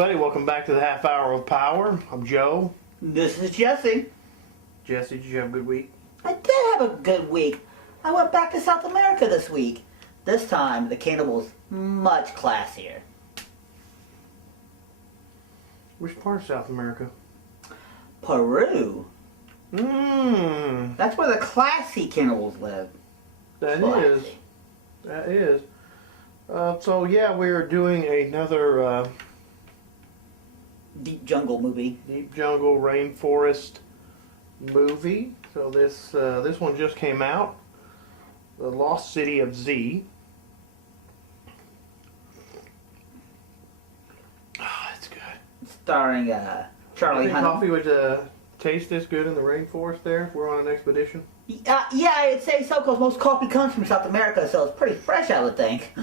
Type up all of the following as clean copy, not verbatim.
everybody. Welcome back to the Half Hour of Power. I'm Joe. This is Jesse. Jesse, did you have a good week? I did have a good week. I went back to South America this week. This time, the cannibals much classier. Which part of South America? Peru. Mmm. That's where the classy cannibals live. That Classy. is. That is. So yeah, we're doing another Deep jungle movie. deep jungle rainforest movie. So this one just came out. The Lost City of Z. Ah, it's good. Starring You Charlie think Hunnam. coffee would taste this good in the rainforest there if we're on an expedition? Yeah, I'd say so, because most coffee comes from South America, so it's pretty fresh, I would think.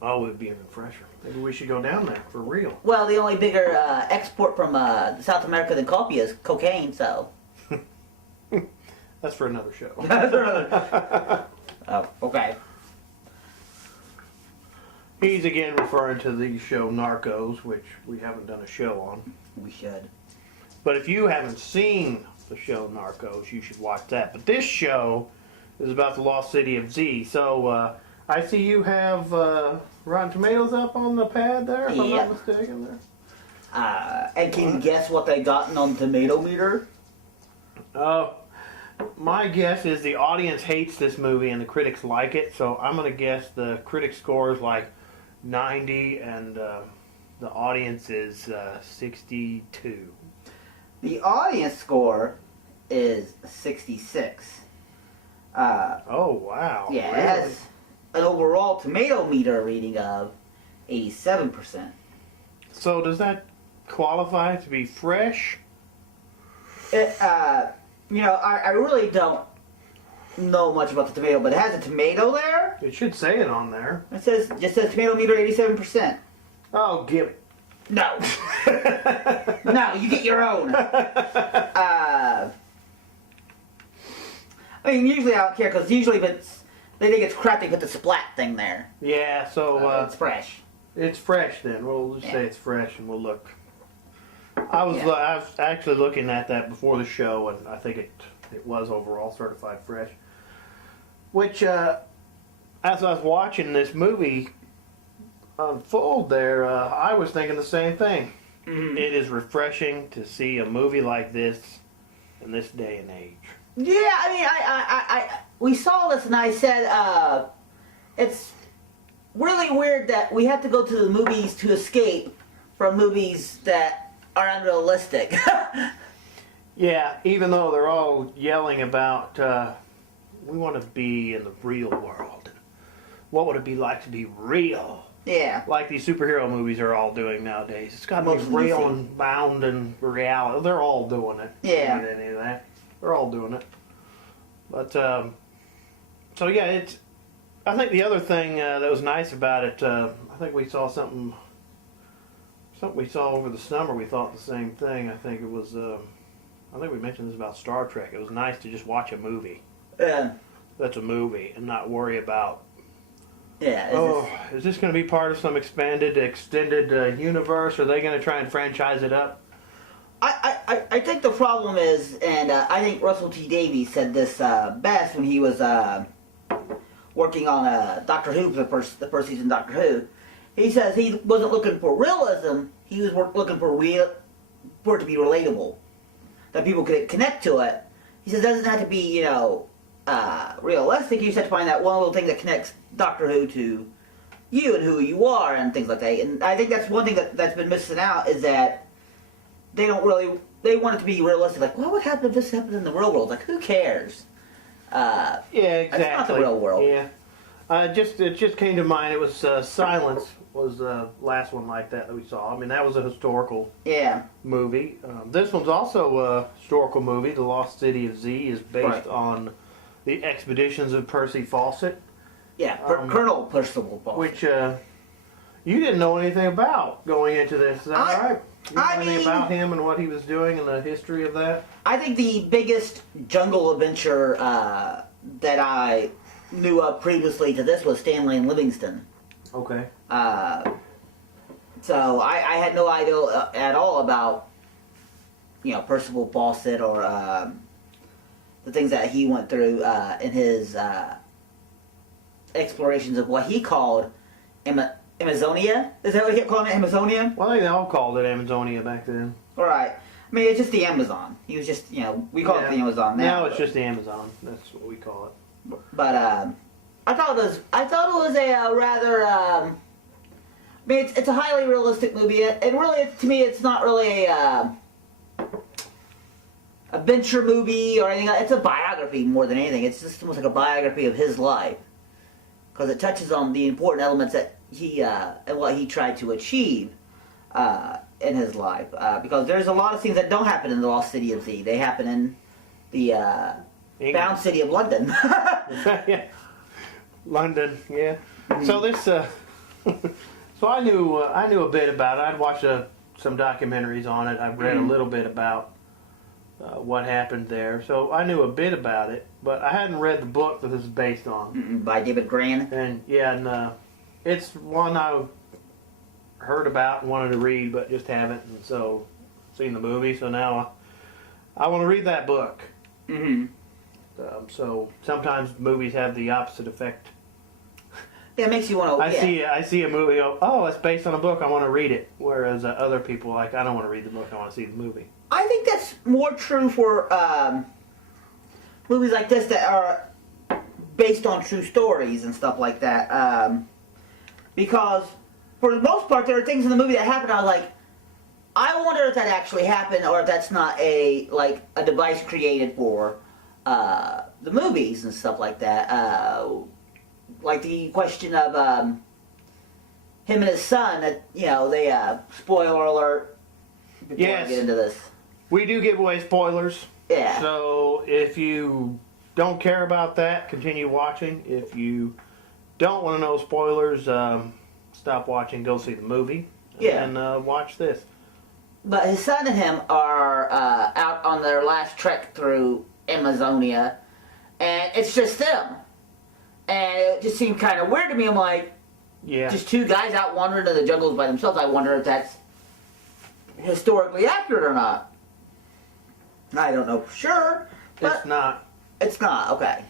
Oh, it'd be even fresher. Maybe we should go down there for real. Well, the only bigger export from South America than coffee is cocaine, so. That's for another show. Oh, okay. He's again referring to the show Narcos, which we haven't done a show on. We should. But if you haven't seen the show Narcos, you should watch that. But this show is about the Lost City of Z. So I see you have Rotten Tomatoes up on the pad there, if I'm Yeah. not mistaken there. And can you guess what they gotten on Tomato Meter? My guess is the audience hates this movie and the critics like it. So I'm going to guess the critic score is like 90 and the audience is 62. The audience score is 66. Oh, wow. Yeah, it Really? has an overall Tomato Meter reading of 87%. So does that qualify to be fresh? I really don't know much about the tomato, but it has a tomato there. It should say it on there. It just says Tomato Meter 87%. Oh, give it. No. No, you get your own. I mean, usually I don't care, because usually if they think it's crap, they put the splat thing there. Yeah, so It's fresh. it's fresh then. We'll just say Yeah. it's fresh and we'll look. I was actually looking at that before the show, and I think it was overall certified fresh. Which, as I was watching this movie unfold there, I was thinking the same thing. Mhm. It is refreshing to see a movie like this in this day and age. Yeah, I mean, we saw this, and I said, it's really weird that we have to go to the movies to escape from movies that are unrealistic. Yeah, even though they're all yelling about, we want to be in the real world. What would it be like to be real? Yeah. Like these superhero movies are all doing nowadays. It's got to be Mostly real DC. and bound in reality. They're all doing it. Yeah. Ain't any of that. They're all doing it. But, so yeah, I think the other thing that was nice about it, I think we saw something we saw over the summer. We thought the same thing. I think it was, I think we mentioned this about Star Trek. It was nice to just watch a movie. Yeah. That's a movie and not worry about, Yeah. is this going to be part of some extended universe? Are they going to try and franchise it up? I think the problem is, and I think Russell T Davies said this best when he was working on Doctor Who, the first season of Doctor Who. He says he wasn't looking for realism, he was looking for it to be relatable, that people could connect to it. He says it doesn't have to be, realistic, you just have to find that one little thing that connects Doctor Who to you and who you are and things like that. And I think that's one thing that's been missing out, is that they want it to be realistic. Like, what would happen if this happened in the real world? Like, who cares? Yeah, exactly. It's not the real world. Yeah. It just came to mind. It was Silence was the last one like that we saw. I mean, that was a historical Yeah. movie. This one's also a historical movie. The Lost City of Z is based Right. on the expeditions of Percy Fawcett, Yeah. Colonel Percival Fawcett. which you didn't know anything about going into this. Is that right? You know anything about him and what he was doing and the history of that? I think the biggest jungle adventure that I knew of previously to this was Stanley and Livingston. Okay. So I had no idea at all about, Percival Fawcett or the things that he went through in his explorations of what he called Amazonia. Is that what he kept calling it, Amazonia? Well, they all called it Amazonia back then. All right. I mean, it's just the Amazon. He was just, we call it the Amazon now. Now it's just the Amazon. That's what we call it. But I thought it was a rather. I mean, it's a highly realistic movie, and really, to me, it's not really a adventure movie or anything. It's a biography more than anything. It's just almost like a biography of his life, because it touches on the important elements that he and what he tried to achieve in his life. Because there's a lot of things that don't happen in the Lost City of Z. They happen in the Bound City of London. Yeah. London, yeah. So this, so I knew a bit about it. I'd watched some documentaries on it. I've read a little bit about what happened there. So I knew a bit about it, but I hadn't read the book that this is based on. By David Gran. And yeah, and it's one I heard about and wanted to read, but just haven't. And so seen the movie. So now I want to read that book. Mm-hmm. So sometimes movies have the opposite effect. Yeah, it makes you want to. I see a movie. Oh, it's based on a book. I want to read it. Whereas other people I don't want to read the book. I want to see the movie. I think that's more true for movies like this that are based on true stories and stuff like that. Because for the most part, there are things in the movie that happen. I was like, I wonder if that actually happened or if that's not a device created for the movies and stuff like that. Like the question of him and his son that, they, spoiler alert, before I get into this. We do give away spoilers. Yeah. So if you don't care about that, continue watching. If you don't want to know spoilers, stop watching, go see the movie, and watch this. But his son and him are out on their last trek through Amazonia, and it's just them. And it just seemed kind of weird to me. I'm like, just two guys out wandering in the jungles by themselves. I wonder if that's historically accurate or not. I don't know for sure. But It's not. It's not, okay.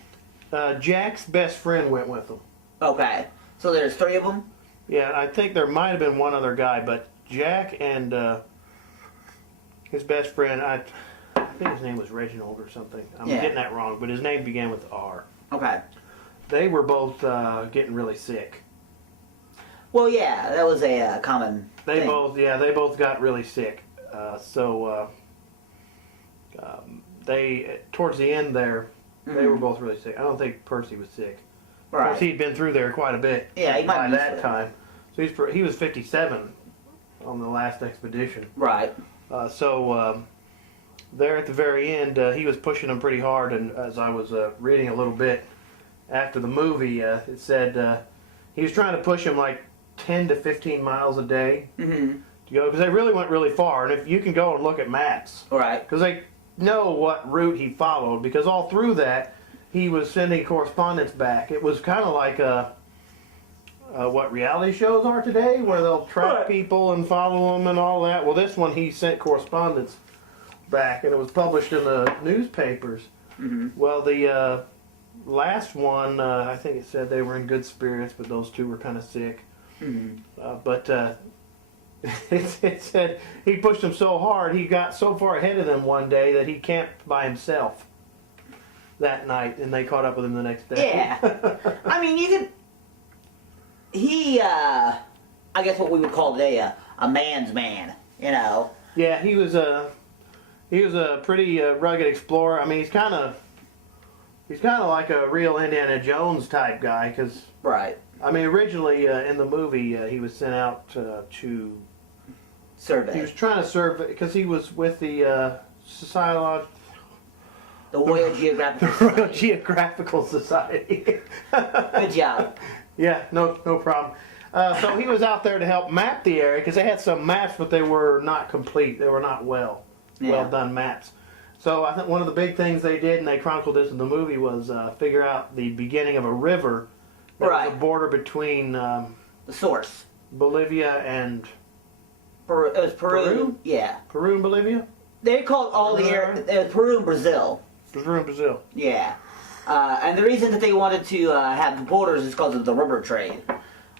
Jack's best friend went with them. Okay. So there's three of them? Yeah, I think there might have been one other guy, but Jack and his best friend, I think his name was Reginald or something. I'm getting that wrong, but his name began with R. Okay. They were both getting really sick. Well, yeah, that was a common thing. They both got really sick. They towards the end there, they were both really sick. I don't think Percy was sick. Right. Of course, he'd been through there quite a bit. Yeah, he might by be that sick. time. So he was 57 on the last expedition. Right. There at the very end, he was pushing them pretty hard. And as I was reading a little bit after the movie, it said he was trying to push him like 10 to 15 miles a day to go, because they really went really far. And if you can go and look at maps, Right. because they know what route he followed, because all through that he was sending correspondence back. It was kind of like what reality shows are today, where they'll track people and follow them and all that. Well, this one he sent correspondence back, and it was published in the newspapers. Well, the last one, I think it said they were in good spirits, but those two were kind of sick. It said he pushed them so hard, he got so far ahead of them one day that he camped by himself that night, and they caught up with him the next day. Yeah. I mean, you could... I guess what we would call today a man's man, Yeah, he was a pretty rugged explorer. I mean, he's kind of like a real Indiana Jones type guy, because Right. I mean, originally in the movie he was sent out to Survey. he was trying to survey, because he was with the Society. The Royal Geographical Royal Society. Geographical Society. Good job. Yeah, no problem. So he was out there to help map the area, because they had some maps, but they were not complete. They were not well done maps. So I think one of the big things they did, and they chronicled this in the movie, was figure out the beginning of a river that was a border between The source. Bolivia and It was Peru. Peru? Yeah. Peru and Bolivia? They called all the air. It was Peru and Brazil. Peru and Brazil. Yeah. And the reason that they wanted to have the borders is because of the rubber trade.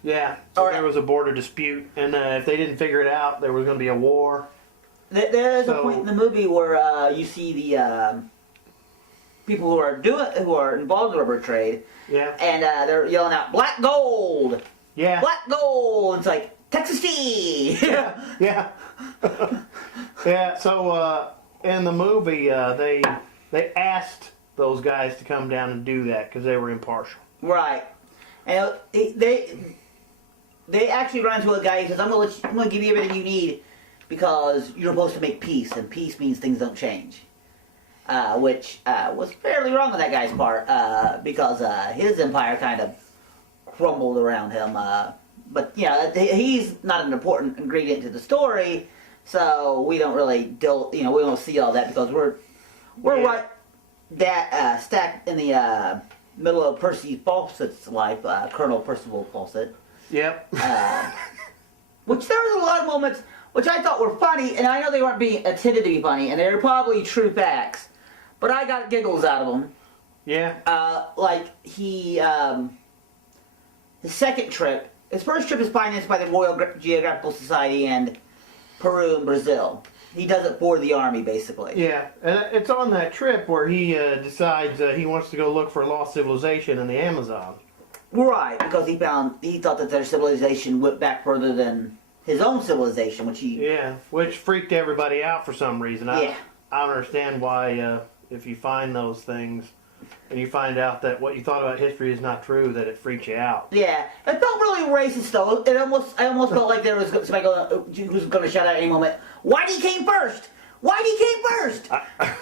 Yeah. So Alright. there was a border dispute, and if they didn't figure it out, there was going to be a war. There is a point in the movie where you see the people who are involved in the rubber trade, Yeah. and they're yelling out "Black Gold, Yeah. Black Gold." It's like Texas tea. Yeah. Yeah. So in the movie, they asked those guys to come down and do that because they were impartial. Right. And they actually run into a guy who says, I'm gonna give you everything you need because you're supposed to make peace, and peace means things don't change. Which was fairly wrong on that guy's part, because his empire kind of crumbled around him. But he's not an important ingredient to the story, so we don't really we don't see all that because we're right stacked in the middle of Percy Fawcett's life, Colonel Percival Fawcett. Yep. Which there was a lot of moments which I thought were funny, and I know they weren't being intended to be funny, and they were probably true facts, but I got giggles out of them. Yeah. Like his second trip, his first trip is financed by the Royal Geographical Society and Peru and Brazil. He does it for the army, basically. Yeah, and it's on that trip where he decides he wants to go look for lost civilization in the Amazon. Right, because he thought that their civilization went back further than his own civilization, which he... Yeah, which freaked everybody out for some reason. I don't understand why, if you find those things and you find out that what you thought about history is not true, that it freaks you out. Yeah, it felt really racist though. I almost felt like there was somebody who's going to shout out at any moment, "Whitey came first! Whitey came first!"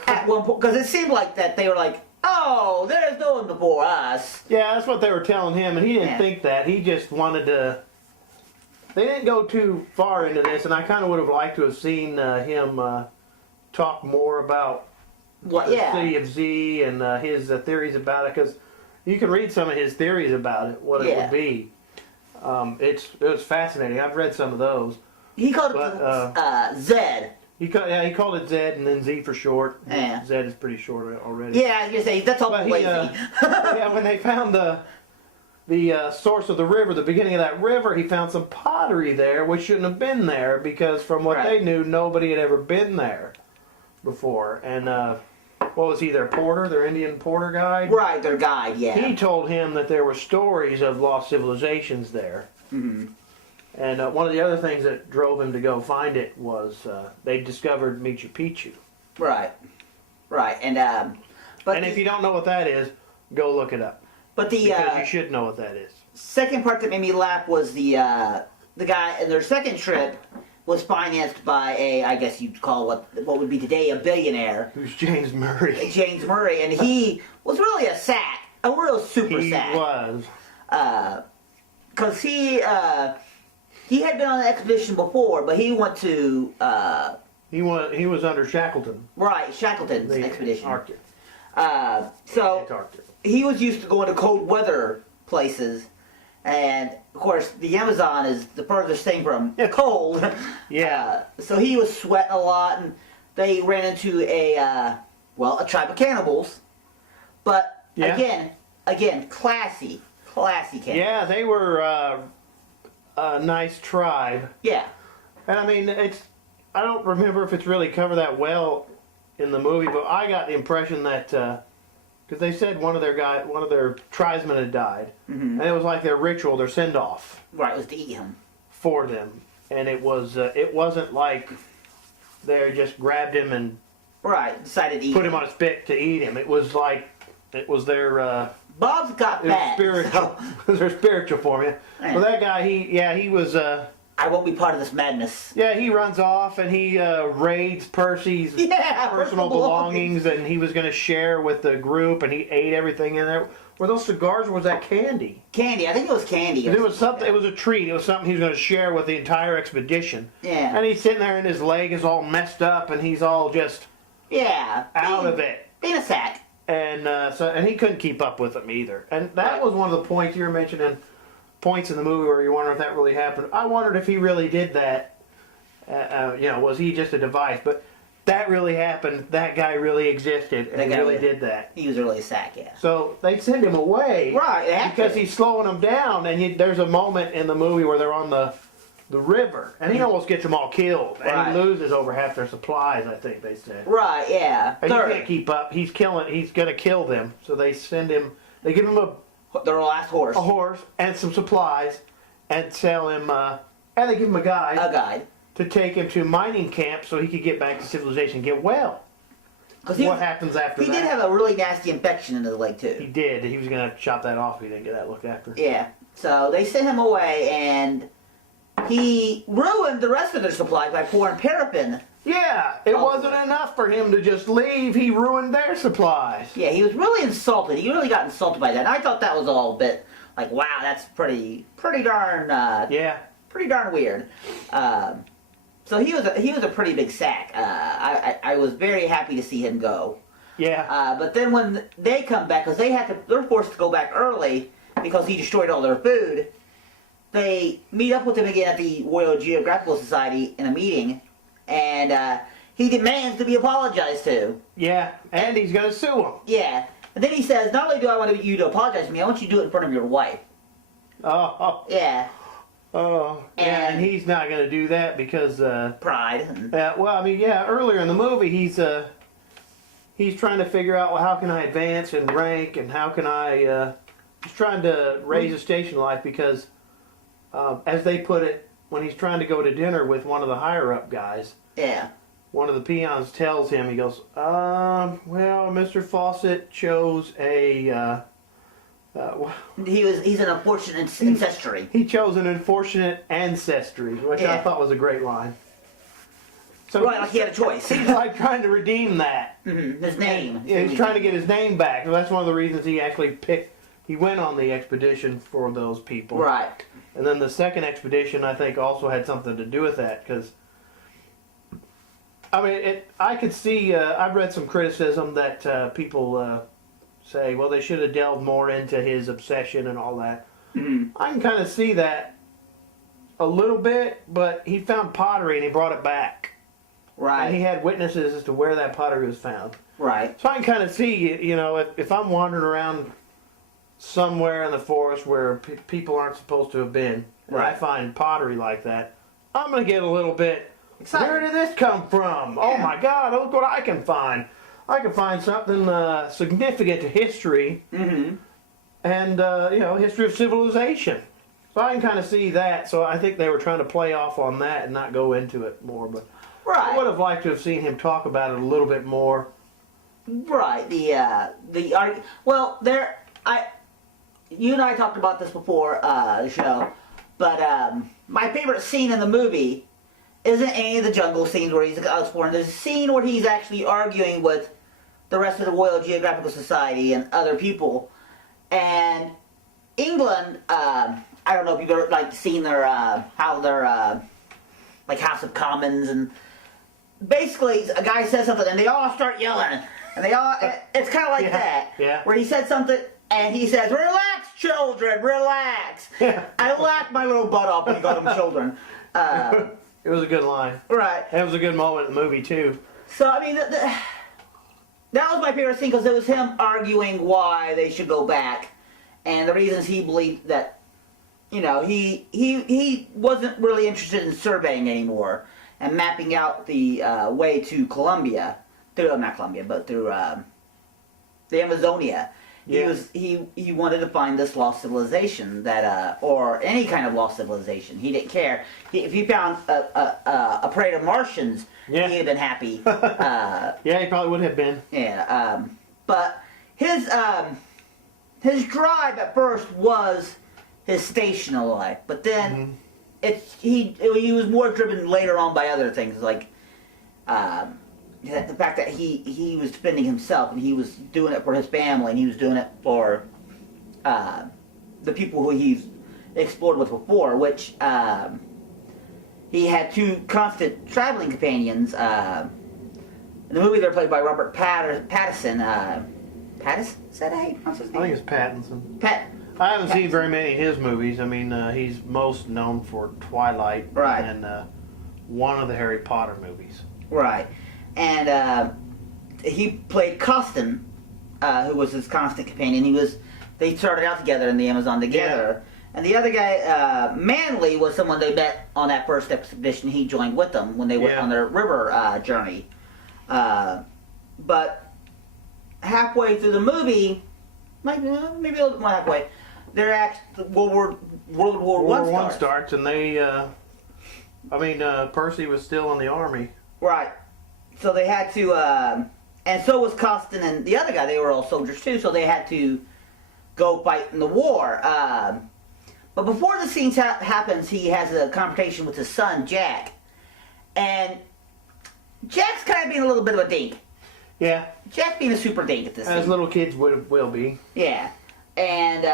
At one point, because it seemed like that they were like, "Oh, there's no one before us." Yeah, that's what they were telling him, and he didn't think that. He just wanted to... They didn't go too far into this, and I kind of would have liked to have seen him talk more about the City of Z and his theories about it, because you can read some of his theories about it, what it would be. It was fascinating. I've read some of those. He called it Zed. He called it Zed and then Z for short. Yeah. Zed is pretty short already. Yeah, I was gonna say that's all lazy. Yeah, when they found the source of the river, the beginning of that river, he found some pottery there, which shouldn't have been there because from what they knew, nobody had ever been there before. And what was he, their porter, their Indian porter guide? Right, their guide, yeah. He told him that there were stories of lost civilizations there. Mm-hmm. And one of the other things that drove him to go find it was they discovered Machu Picchu. Right, and and if you don't know what that is, go look it up. But because you should know what that is. Second part that made me laugh was the guy in their second trip was financed by I guess you'd call what would be today a billionaire. Who's James Murray? James Murray, and he was really a sack, a real super sack. He was. Because he had been on an expedition before, but he went to he was under Shackleton. Right, Shackleton's expedition. Arctic. So Antarctic. He was used to going to cold weather places, and of course the Amazon is the furthest thing from cold. Yeah. So he was sweating a lot, and they ran into a tribe of cannibals. But again, classy cannibals. Yeah, they were a nice tribe. Yeah. And I mean, I don't remember if it's really covered that well in the movie, but I got the impression that because they said one of their tribesmen had died, and it was like their ritual, their send off. Right, it was to eat him. For them, and it wasn't like they just grabbed him and decided to eat put him on a spit to eat him. It was like it was their Bob's got fat. Spiritual. It was their spiritual form. Yeah. Yeah. Well, that guy, he was. I won't be part of this madness. Yeah, he runs off and he raids Percy's personal belongings, and he was going to share with the group, and he ate everything in there. Were those cigars or was that candy? Candy, I think it was candy. It was something. It was a treat. It was something he was going to share with the entire expedition. Yeah. And he's sitting there, and his leg is all messed up, and he's all just out of it. Being a sack. And he couldn't keep up with them either. And that was one of the points you were mentioning. Points in the movie where you wonder if that really happened. I wondered if he really did that, Was he just a device? But that really happened. That guy really existed, and That he guy really was- did that. He was really a sack, yeah. So they send him away, Right, they have because to. he's slowing them down. And there's a moment in the movie where they're on the river, and he almost gets them all killed, and Right. he loses over half their supplies. I think they said. Right, yeah. And he Third, can't keep up. He's gonna kill them. So they send him. They give him their last horse. a horse and some supplies, and tell him. And they give him a guide A guide. to take him to mining camp so he could get back to civilization, and get well. Because What happens after he that? did have a really nasty infection in his leg, He too. did. He was gonna chop that off if he didn't get that looked after. Yeah. So they sent him away, and he ruined the rest of their supplies by pouring paraffin. Yeah, it Oh. wasn't enough for him to just leave. He ruined their supplies. Yeah, he was really insulted. He really got insulted by that. And I thought that was all a bit like, wow, that's pretty darn, Yeah. pretty darn weird. So he was a pretty big sack. I was very happy to see him go. Yeah. But then when they come back, because they're forced to go back early because he destroyed all their food. They meet up with him again at the Royal Geographical Society in a meeting, and he demands to be apologized to. Yeah. And he's gonna sue him. Yeah. And then he says, not only do I want you to apologize to me, I want you to do it in front of your wife. Oh. Yeah. Oh. Yeah. And he's not gonna do that because. Pride. And, Well, I mean, yeah. Earlier in the movie, he's trying to figure out, well, how can I advance and rank, and how can I. He's trying to raise his station life because, as they put it, when he's trying to go to dinner with one of the higher up guys, yeah. one of the peons tells him, he goes, well, Mr. Fawcett chose a. He's an unfortunate ancestry. He chose an unfortunate ancestry, which I Yeah. thought was a great line. So Right, like he had a choice. he's like trying to redeem that. His name. Yeah, he's trying to get his name back. So that's one of the reasons he actually he went on the expedition for those people. Right. And then the second expedition, I think, also had something to do with that, because, I mean, I could see, I've read some criticism that people say, well, they should have delved more into his obsession and all that. Mhm. I can kind of see that a little bit, but he found pottery and he brought it back. And he Right. had witnesses as to where that pottery was found. Right. So I can kind of see, if I'm wandering around somewhere in the forest where people aren't supposed to have been, and I Right. find pottery like that, I'm going to get a little bit, Excited. where did this come from? Oh Yeah. my God, look what I can find. I can find something significant to history Mm-hmm. and, history of civilization. So I can kind of see that. So I think they were trying to play off on that and not go into it more. But I would Right. have liked to have seen him talk about it a little bit more. Right. You and I talked about this before the show, but my favorite scene in the movie isn't any of the jungle scenes where he's exploring. There's a scene where he's actually arguing with the rest of the Royal Geographical Society and other people. And England, I don't know if you've ever seen their how their House of Commons, and basically a guy says something and they all start yelling, and it's kind of like Yeah, that, yeah. where he said something and he says, "Relax, children, relax." Yeah. I laughed my little butt off when he called them children. It was a good line. Right. That was a good moment in the movie, too. So I mean, that was my favorite scene because it was him arguing why they should go back, and the reasons he believed that, he wasn't really interested in surveying anymore and mapping out the way to Colombia, not Colombia, but through the Amazonia. Yeah. He wanted to find this lost civilization or any kind of lost civilization. He didn't care. If he found a prey of Martians, Yeah. he'd have been happy. Yeah, he probably would have been. Yeah, but his drive at first was his station in life, but then he was more driven later on by other things, like the fact that he was defending himself, and he was doing it for his family, and he was doing it for the people who he's explored with before, which he had two constant traveling companions. In the movie, they're played by Robert Pattinson. Pattinson? Is that how you pronounce his I name? think it's Pattinson. Pat. I haven't seen Pattinson. very many of his movies. I mean, he's most known for Twilight Right. and one of the Harry Potter movies. Right. And he played Costin, who was his constant companion. They started out together in the Amazon together. And the other guy, Manley, was someone they met on that first expedition he joined with them when they went on their river journey. But halfway through the movie, maybe a little bit more halfway, they're at World War I starts, and they, Percy was still in the army. Right. So they had to, and so was Costin and the other guy. They were all soldiers too, so they had to go fight in the war. But before the scene happens, he has a confrontation with his son, Jack. And Jack's kind of being a little bit of a dink. Yeah. Jack's being a super dink at this scene. As little kids will be. Yeah. And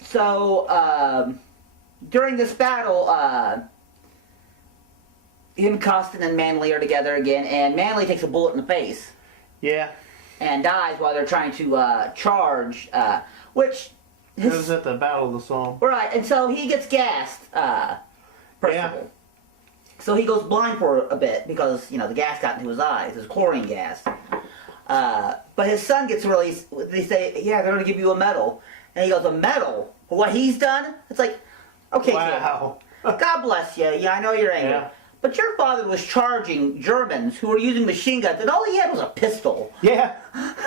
so during this battle, him, Costin, and Manley are together again, and Manley takes a bullet in the face. Yeah. And dies while they're trying to charge, which... It was at the Battle of the Somme. Right, and so he gets gassed, first of all. So he goes blind for a bit because, the gas got into his eyes, his chlorine gas. But his son gets released. They say, yeah, they're going to give you a medal. And he goes, a medal? For what he's done? It's like, okay, wow. Kid, God bless you. Yeah, I know you're angry. Yeah. But your father was charging Germans who were using machine guns, and all he had was a pistol. Yeah.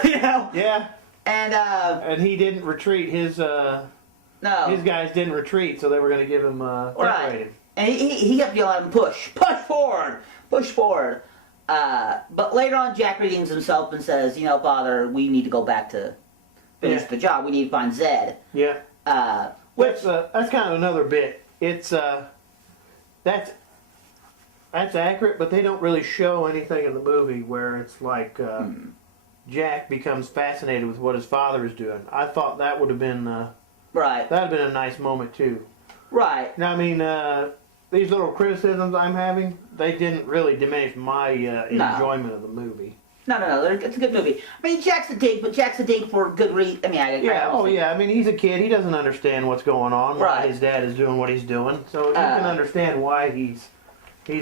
Yeah. And he didn't retreat. His no. His guys didn't retreat, so they were going to give him right. And he kept yelling, push forward. But later on, Jack redeems himself and says, Father, we need to go back to finish the job. We need to find Zed. Yeah. Which that's kind of another bit. It's that's accurate, but they don't really show anything in the movie where it's like Jack becomes fascinated with what his father is doing. I thought that would have been right. That'd have been a nice moment too. Right. Now, I mean, these little criticisms I'm having, they didn't really diminish my enjoyment of the movie. No. It's a good movie. I mean, Jack's a dink, but Jack's a dink for good reason. I mean, I mean, he's a kid. He doesn't understand what's going on. Why his dad is doing what he's doing. So you can understand why he's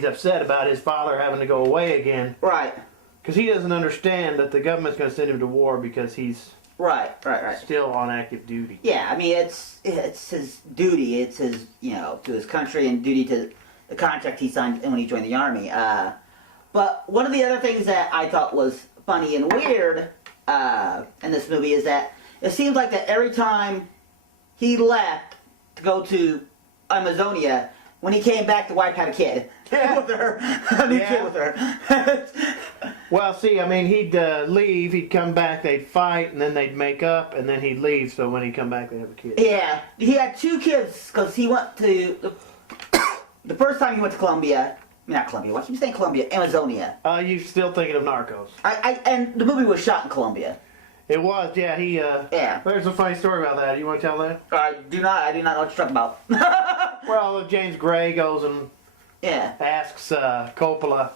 upset about his father having to go away again. Right. Because he doesn't understand that the government's going to send him to war because he's right. still on active duty. Yeah, I mean, it's his duty. It's his, to his country and duty to the contract he signed when he joined the army. But one of the other things that I thought was funny and weird in this movie is that it seems like that every time he left to go to Amazonia, when he came back, the wife had a kid with her. A new kid with her. Well, see, I mean, he'd leave, he'd come back, they'd fight, and then they'd make up, and then he'd leave, so when he'd come back, they'd have a kid. Yeah. He had 2 kids, because he went to... The first time he went to Colombia... Not Colombia. Why keep you saying Colombia? Amazonia. You still thinking of Narcos? And the movie was shot in Colombia. It was, yeah. Yeah. There's a funny story about that. You want to tell that? I do not know what you're talking about. Well, James Gray goes and asks Coppola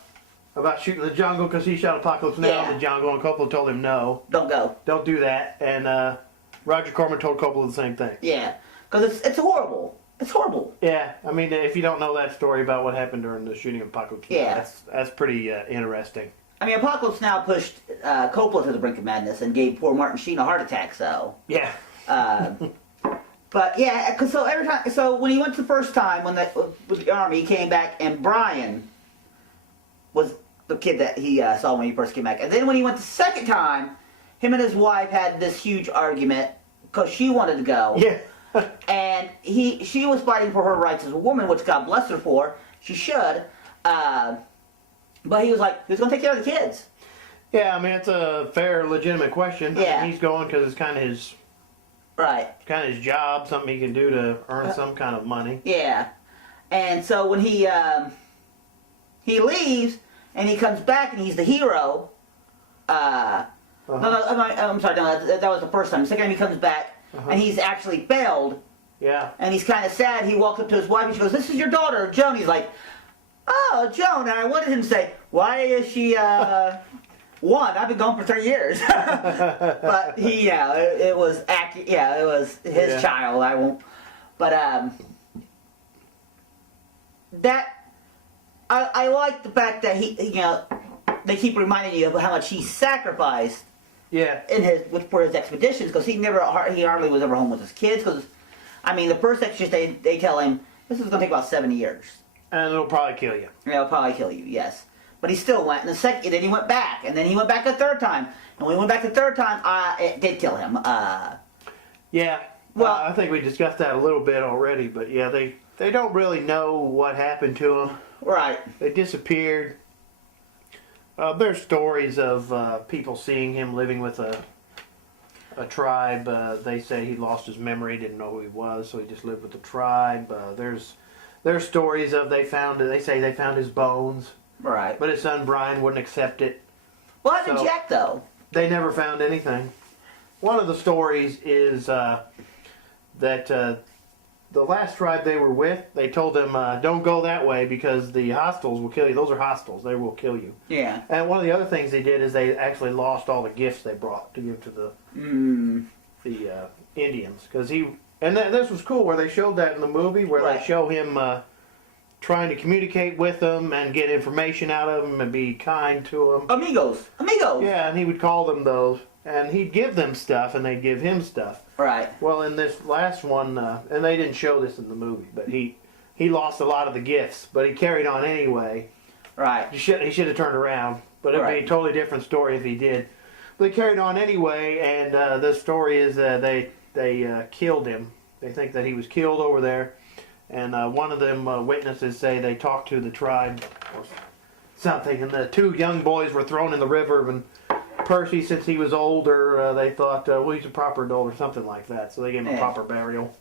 about shooting the jungle because he shot Apocalypse Now in the jungle, and Coppola told him no. Don't go. Don't do that. And Roger Corman told Coppola the same thing. Yeah. Because it's horrible. It's horrible. Yeah, I mean, if you don't know that story about what happened during the shooting of Apocalypse Now, that's pretty interesting. I mean, Apocalypse Now pushed Coppola to the brink of madness and gave poor Martin Sheen a heart attack. So yeah. But yeah, cause so when he went the first time with the army, he came back, and Brian was the kid that he saw when he first came back. And then when he went the second time, him and his wife had this huge argument because she wanted to go. Yeah. And she was fighting for her rights as a woman, which God bless her for. She should. But he was like, who's going to take care of the kids? Yeah, I mean, it's a fair, legitimate question. Yeah. I mean, he's going because it's kind of his... Right. Kind of his job, something he can do to earn some kind of money. Yeah. And so when he leaves, and he comes back, and he's the hero... No, I'm sorry, no, that was the first time. The second time he comes back... And he's actually failed. Yeah. And he's kind of sad. He walks up to his wife and she goes, "This is your daughter, Joan." He's like, "Oh, Joan." And I wanted him to say, "Why is she one? I've been gone for 3 years." But it was it was his child. I won't. But that I like the fact that they keep reminding you of how much he sacrificed Yeah. for his expeditions, because he hardly was ever home with his kids. Because, I mean, the first expedition they tell him this is going to take about 7 years. And it'll probably kill you. It'll probably kill you, yes. But he still went. And then he went back, and then he went back a third time. And when he went back the third time, it did kill him. Yeah. Well- I think we discussed that a little bit already, but yeah, they don't really know what happened to him. Right. They disappeared. There's stories of people seeing him living with a tribe. They say he lost his memory, didn't know who he was, so he just lived with the tribe. There's stories of they say they found his bones, Right. but his son Brian wouldn't accept it. What happened to So- Jack, though? They never found anything. One of the stories is that the last tribe they were with, they told them, don't go that way because the hostiles will kill you. Those are hostiles. They will kill you. Yeah. And one of the other things they did is they actually lost all the gifts they brought to give to the Indians. This was cool where they showed that in the movie where Right. they show him trying to communicate with them and get information out of them and be kind to them. Amigos. Yeah, and he would call them those. And he'd give them stuff and they'd give him stuff. Right. Well, in this last one, and they didn't show this in the movie, but he lost a lot of the gifts, but he carried on anyway. Right. He should have turned around, but it'd be Right. a totally different story if he did. But they carried on anyway, and the story is they killed him. They think that he was killed over there, and one of them witnesses say they talked to the tribe or something, and the two young boys were thrown in the river, and Percy, since he was older, they thought, well, he's a proper adult or something like that, so they gave him a Yeah. proper burial.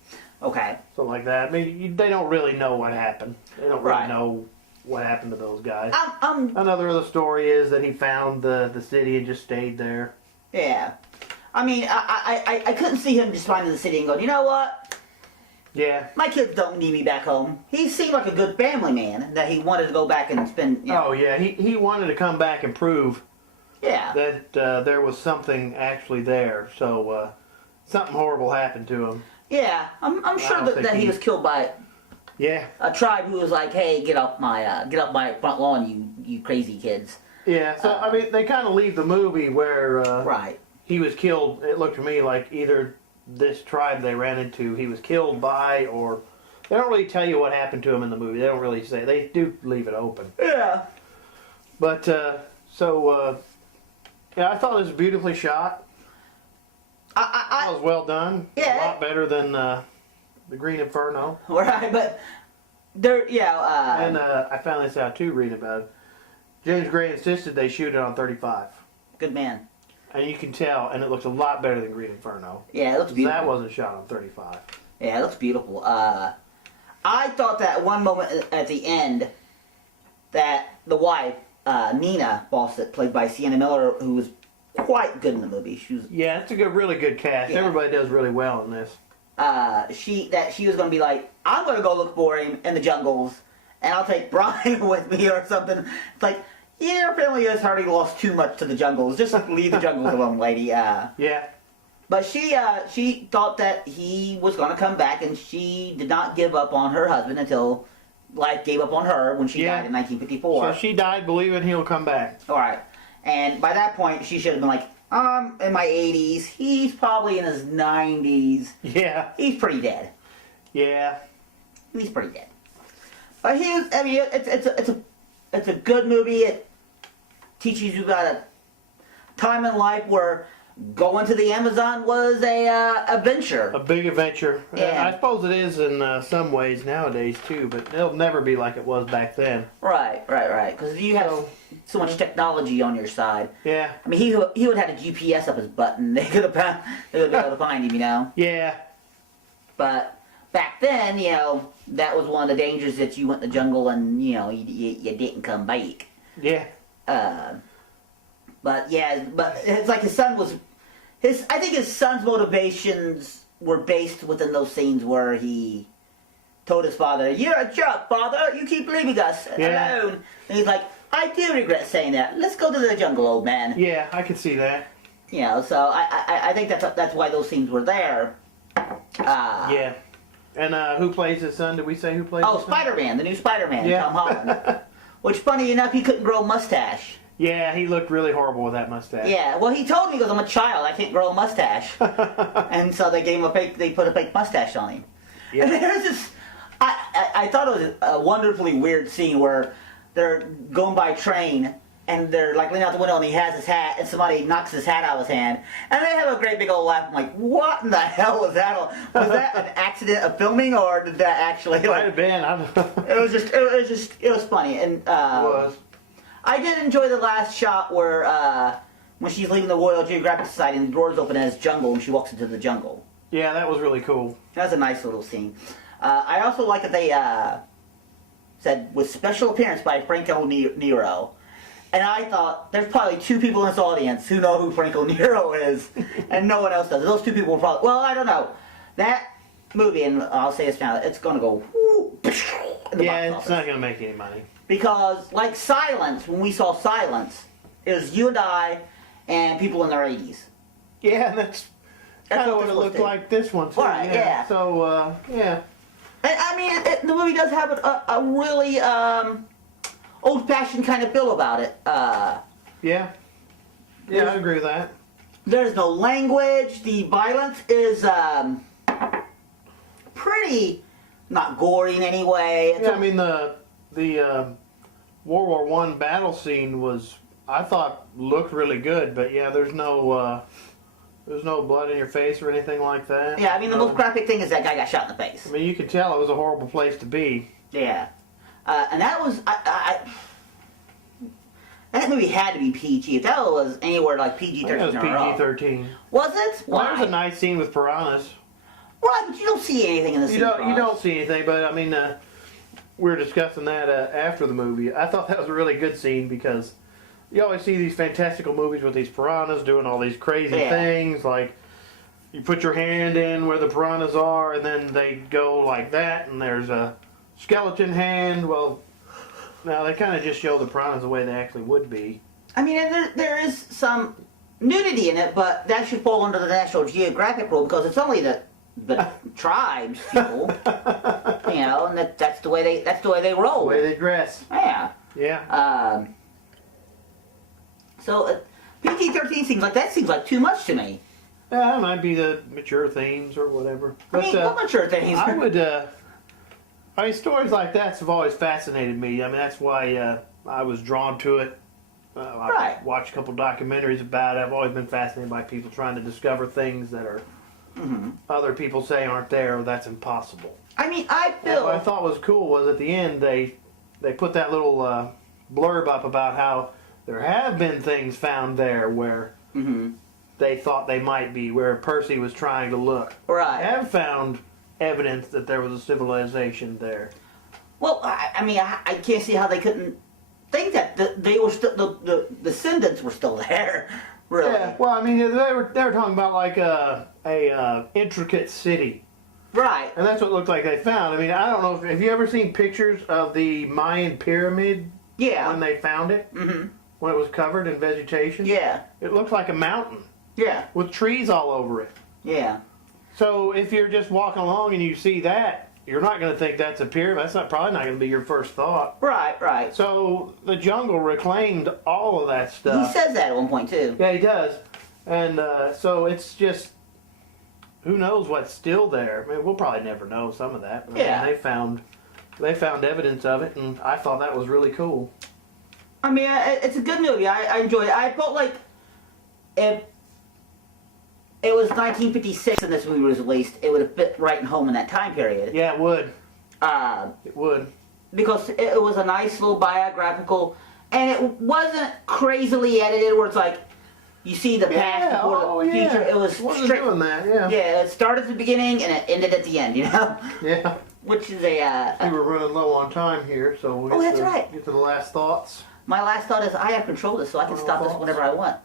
Okay. Something like that. I mean, they don't really know what happened. They don't really Right. know what happened to those guys. I'm Another of the story is that he found the city and just stayed there. Yeah. I mean, I couldn't see him just finding the city and going, you know what? Yeah. My kids don't need me back home. He seemed like a good family man that he wanted to go back and spend. You know, Oh, yeah. He wanted to come back and prove yeah. that there was something actually there. So something horrible happened to him. Yeah. I'm sure don't that, think that he he- was killed by Yeah. a tribe who was like, hey, get off my front lawn, you crazy kids. Yeah. So, I mean, they kind of leave the movie where Right. he was killed. It looked to me like either this tribe they ran into, he was killed by, or they don't really tell you what happened to him in the movie. They don't really say. They do leave it open. Yeah. But yeah, I thought it was beautifully shot. I It was well done. Yeah. A lot better than the Green Inferno. right, but there, yeah. And I found this out too, reading about it. James Gray insisted they shoot it on 35, good man. and you can tell, and it looks a lot better than Green Inferno. Yeah, it looks beautiful. That wasn't shot on 35. Yeah, it looks beautiful. I thought that one moment at the end that the wife, Nina Fawcett, played by Sienna Miller, who was quite good in the movie. She was, Yeah, it's a really good cast. Yeah. Everybody does really well in this. she was going to be like, I'm going to go look for him in the jungles, and I'll take Brian with me or something. It's like, yeah, your family has already lost too much to the jungles. Just leave the jungles alone, lady. Yeah. But she thought that he was going to come back, and she did not give up on her husband until life gave up on her when she Yeah. died in 1954. So she died believing he'll come back. All right. And by that point, she should have been like, in my 80s. He's probably in his 90s. Yeah. He's pretty dead. Yeah. He's pretty dead. But it's a good movie. It teaches you about a time in life where going to the Amazon was a adventure. A big adventure. Yeah. I suppose it is in some ways nowadays too, but it'll never be like it was back then. Right. Because you have so much technology on your side. Yeah. I mean, he would have had a GPS up his butt, and they would have been able to find him, you know. Yeah. But back then, you know, that was one of the dangers that you went in the jungle and you didn't come back. Yeah. But it's like his son was I think his son's motivations were based within those scenes where he told his father, "You're a jerk, father. You keep leaving us Yeah. alone." And he's like, "I do regret saying that. Let's go to the jungle, old man." Yeah, I can see that. You know, so I think that's why those scenes were there. Yeah. And who plays his son? Did we say who plays Oh, his son? Spider-Man, the new Spider-Man, Yeah. Tom Holland. Which, funny enough, he couldn't grow a mustache. Yeah, he looked really horrible with that mustache. Yeah, well, he told me, he goes, I'm a child, I can't grow a mustache. And so they put a fake mustache on him. Yeah. And there's this, I thought it was a wonderfully weird scene where they're going by train, and they're like leaning out the window, and he has his hat, and somebody knocks his hat out of his hand, and they have a great big old laugh. I'm like, what in the hell was that? Was that an accident of filming, or did that actually? Might have been. I don't know. It was funny, and It was. I did enjoy the last shot where when she's leaving the Royal Geographic Society and the doors open and it's jungle, and she walks into the jungle. Yeah, that was really cool. That was a nice little scene. I also like that they said, with special appearance by Franco Nero. And I thought, there's probably 2 people in this audience who know who Franco Nero is, and no one else does. Those 2 people were probably, well, I don't know. That movie, and I'll say this now, it's going to go whoo, in the Yeah, box it's office. not going to make any money. Because, like Silence, when we saw Silence, it was you and I and people in their 80s. Yeah, that's kind of what it looked like this one, too. Right, yeah. So, yeah. And, I mean, the movie does have a really old-fashioned kind of feel about it. Yeah. Yeah, I agree with that. There's no language. The violence is pretty not gory in any way. Yeah, I mean, the World War I battle scene was, I thought, looked really good, but yeah, there's no blood in your face or anything like that. Yeah, I mean, the most graphic thing is that guy got shot in the face. I mean, you could tell it was a horrible place to be. Yeah. And that was, that movie had to be PG. If that was anywhere like I think PG-13 it was or up. PG-13. Was it? Well, Why? there was a nice scene with piranhas. Right, but you don't see anything in the scene. You don't see anything, but I mean, we were discussing that after the movie. I thought that was a really good scene because you always see these fantastical movies with these piranhas doing all these crazy things, like you put your hand in where the piranhas are, and then they go like that, and there's a skeleton hand. Well, now they kind of just show the piranhas the way they actually would be. I mean, and there is some nudity in it, but that should fall under the National Geographic rule because it's only the tribes people, you know, and that's the way they roll. The way they dress. Yeah. Yeah. So PG-13 seems like too much to me. Yeah, it might be the mature themes or whatever. I mean, what mature things? I would. I mean, stories like that have always fascinated me. I mean, that's why I was drawn to it. I watched a couple documentaries about it. I've always been fascinated by people trying to discover things that are other people say aren't there, or that's impossible. I mean, I feel. And what I thought was cool was at the end they put that little blurb up about how there have been things found there where they thought they might be, where Percy was trying to look. Right. They have found evidence that there was a civilization there. Well, I mean, I can't see how they couldn't think that they were still the descendants were still there. Really? Yeah. Well, I mean, they were talking about like a intricate city, Right. and that's what it looked like they found. I mean, I don't know if have you ever seen pictures of the Mayan pyramid Yeah. when they found it, when it was covered in vegetation. Yeah. It looked like a mountain Yeah. with trees all over it. Yeah. So if you're just walking along and you see that, you're not going to think that's a pyramid. That's probably not going to be your first thought. Right. Right. So the jungle reclaimed all of that He stuff. says that at one point too. Yeah, he does. And so it's just, who knows what's still there. I mean, we'll probably never know some of that. But Yeah. I mean, they found evidence of it, and I thought that was really cool. I mean, it's a good movie. I enjoyed it. I felt like if it was 1956 and this movie was released, it would have fit right in home in that time period. Yeah, it would. Uh, It would. because it was a nice little biographical, and it wasn't crazily edited where it's like you see the past before the future. It was wasn't straight. doing that. Yeah. Yeah, it started at the beginning and it ended at the end. You know, Yeah. which is We were running low on time here, so we'll Oh, that's right. get to the last thoughts. my last thought is I have control of this, so I can Final stop this thoughts? whenever I want.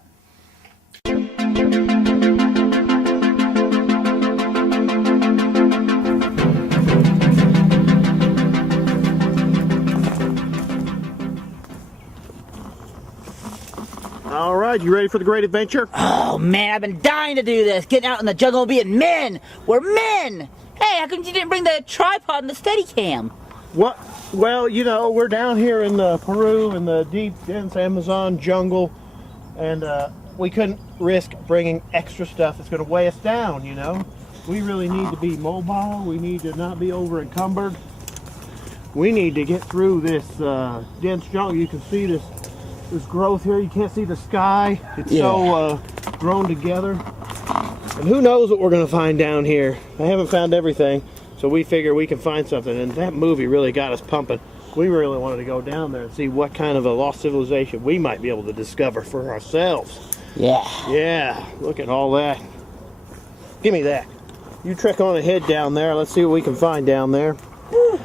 All right, you ready for the great adventure? Oh man, I've been dying to do this. Getting out in the jungle and being men. We're men. Hey, how come you didn't bring the tripod and the Steadicam? What? Well, you know, we're down here in Peru in the deep, dense Amazon jungle, and we couldn't risk bringing extra stuff that's going to weigh us down, you know. We really need to be mobile. We need to not be over encumbered. We need to get through this dense jungle. You can see this growth here. You can't see the sky. It's so grown together. And who knows what we're going to find down here. I haven't found everything, so we figure we can find something. And that movie really got us pumping. We really wanted to go down there and see what kind of a lost civilization we might be able to discover for ourselves. Yeah. Yeah, look at all that. Give me that. You trek on ahead down there. Let's see what we can find down there. Whew.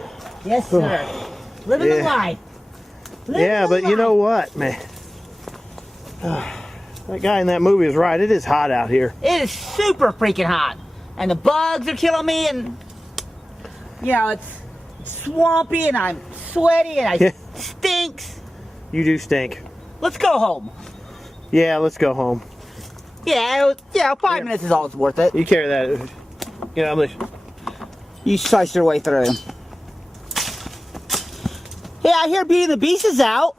Yes, sir. Living the life. Yeah, but you know what, man? That guy in that movie is right. It is hot out here. It is super freaking hot. And the bugs are killing me, and, you know, it's swampy, and I'm sweaty, and I stinks. You do stink. Let's go home. Yeah, let's go home. Yeah, 5 minutes is always worth it. You carry that. You know, You slice your way through. Yeah, I hear Beauty and the Beast is out.